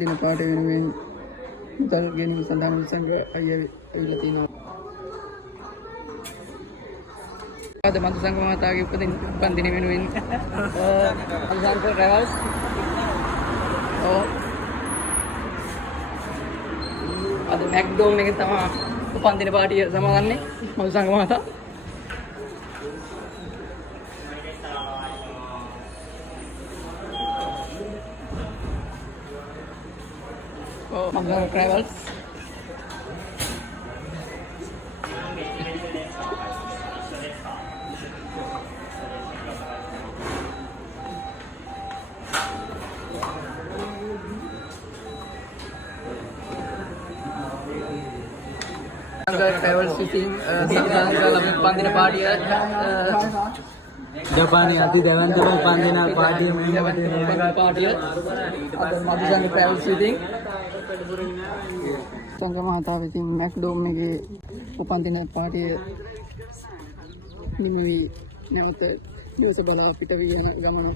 දින පාට වෙනුවෙන් මුදල් ගැනීම සඳහා සංඝ අයියවිලා තිනවා. අද මන්තු සංඝ මහතාගේ උපන්දින වෙනුවෙන් අල්සන්කෝ ට්‍රැවල්ස් අද මැක්ඩෝම් එකේ තමයි උපන්දින පාටිය සමාදන්නේ මන්තු සංඝ මහතා. Mangala Travels. Mangala Travels visiting Mangala Pandina party. Japani ati devantama Pandina party party. Ada Mangala Travels visiting. සංඝ මහතා විසින් මැක්ඩෝම් එකේ උපන්දින පාටිය නිම වී නැවත දිවස බලා පිට වී යන ගමන